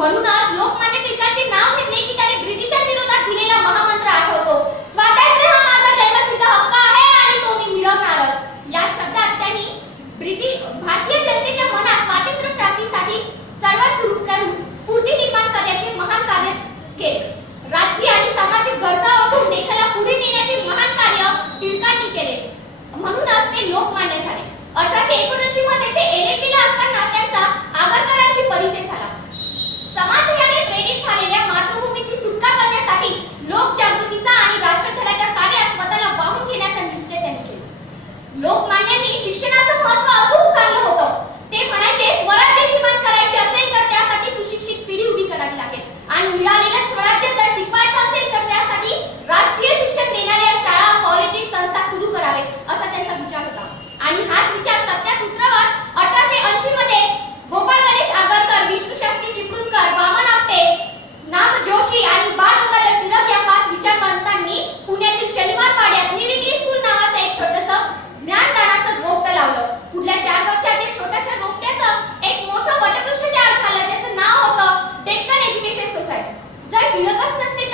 म्हणूनच लोकमान्य टिळकांचे नाव घेतले की त्याने ब्रिटिशांविरोधात दिलेला महामंत्र आठवतो, स्वातंत्र्य हा माझा जन्मसिद्ध हक्क आहे आणि तो मी मिळवणारच। या शब्दात त्यांनी भारतीय जनतेच्या मनात स्वातंत्र्य प्राप्तीसाठी चळवळ सुरू करून स्फूर्ती निर्माण करण्याचे महान कार्य केले। राजकीय आणि सामाजिक गरजा ओळखून देशाला पुढे नेण्याचे महान कार्य टिळकांनी केले, म्हणूनच ते लोकमान्य झाले। 1879 मध्ये ते LLB ला असताना त्यांचा आगरकरांशी परिचय झाला। समाजयाने प्रेरित झालेल्या मातृभूमीची सुटका करण्यासाठी लोकजागृतीचा आणि राष्ट्रधराच्या कार्यात स्वतःला वाहून घेण्याचा निश्चय त्यांनी केला। लोकमान्यांनी शिक्षणाचं महत्त्व अजून सांगितलं होतं। ते म्हणायचे, स्वराज्य निर्माण करायचे असेल तर त्यासाठी सुशिक्षित पिढी उभी करावी लागेल आणि मिळालेलं स्वराज्य जर टिकवायचं असेल तर त्यासाठी राष्ट्रीय शिक्षण देणाऱ्या शाळा, कॉलेजेस, संस्था सुरू करावेत असा त्यांचा विचार होता। आणि हाच विचार सत्यात उतरवत 1880 मध्ये गोपाळ गणेश आगरकर, विष्णू शास्त्री चिपळूणकर, वामन आपटे, नाम जोशी आणि बाळ गंगाधर टिळक या 5 विचारवंतांनी पुण्यातील शनिवार पाड्यात न्यू इंग्लिश स्कूल नावाचं एक छोटंसं ज्ञानदानाचं रोपटं लावलं। पुढल्या 4 वर्षात एक छोट्याशा रोपट्याचं एक मोठं वटवृक्ष तयार झालं, ज्याचं नाव होतं डेक्कन एज्युकेशन सोसायटी। जर टिळकच नसते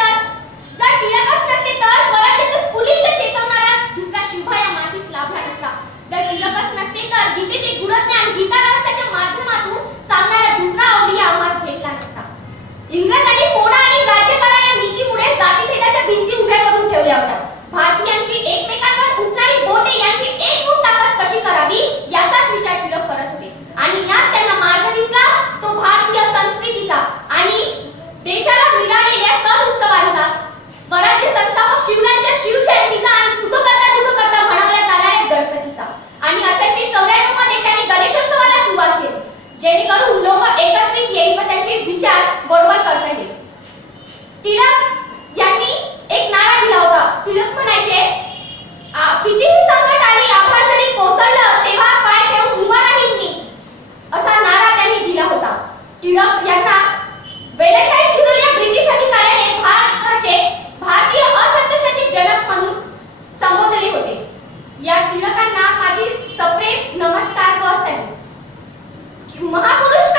तर स्वराज्याचं स्फुल्लिंग चेतवणारा दुसरा शिवभा या मातीस लाभला नसता। जर टिळकच नसते तर गीतेचे गुणज्ञान गीता रहस्याच्या माध्यमातून सांगणारा दुसरा अवलिया आम्हाला भेटला नसता। इंग्रजांनी पोडा आणि राज्य करा या नीतीमुळे जातीभेदाच्या भिंती उभ्या करून ठेवल्या होत्या। भारतीयांची एकमेकांवर उठणारी बोटे यांची एकमूट ताकद कशी करावी याचाच विचार टिळक करत होते आणि यात त्यांना मार्ग दिसला तो भारतीय संस्कृतीचा आणि देशाला मिळालेल्या सण उत्सवांचा, स्वराज्य संस्थापक शिवरायांच्या शिवजयंतीचा आणि सुख करता म्हणवल्या जाणाऱ्या गणपतीचा। आणि 1894 मध्ये त्यांनी गणेशोत्सवाला सुरुवात केली, जेणेकरून लोक एकत्रित येईल व त्यांचे विचार बरोबर करता येईल। टिळक यांनी एक नारा दिला होता। टिळक म्हणायचे, कितीही संकट आली आभाळ जरी कोसळलं तेव्हा पाय ठेवून उभा राहीन मी, असा नारा त्यांनी दिला होता। टिळक यांना व्हॅलेंटाईन झिरोल या ब्रिटिश अधिकाऱ्याने भारतीय असंतोषाचे जनक म्हणून संबोधले होते। या टिळकांना माझी सप्रेम नमस्कार व सलाम। महापुरुष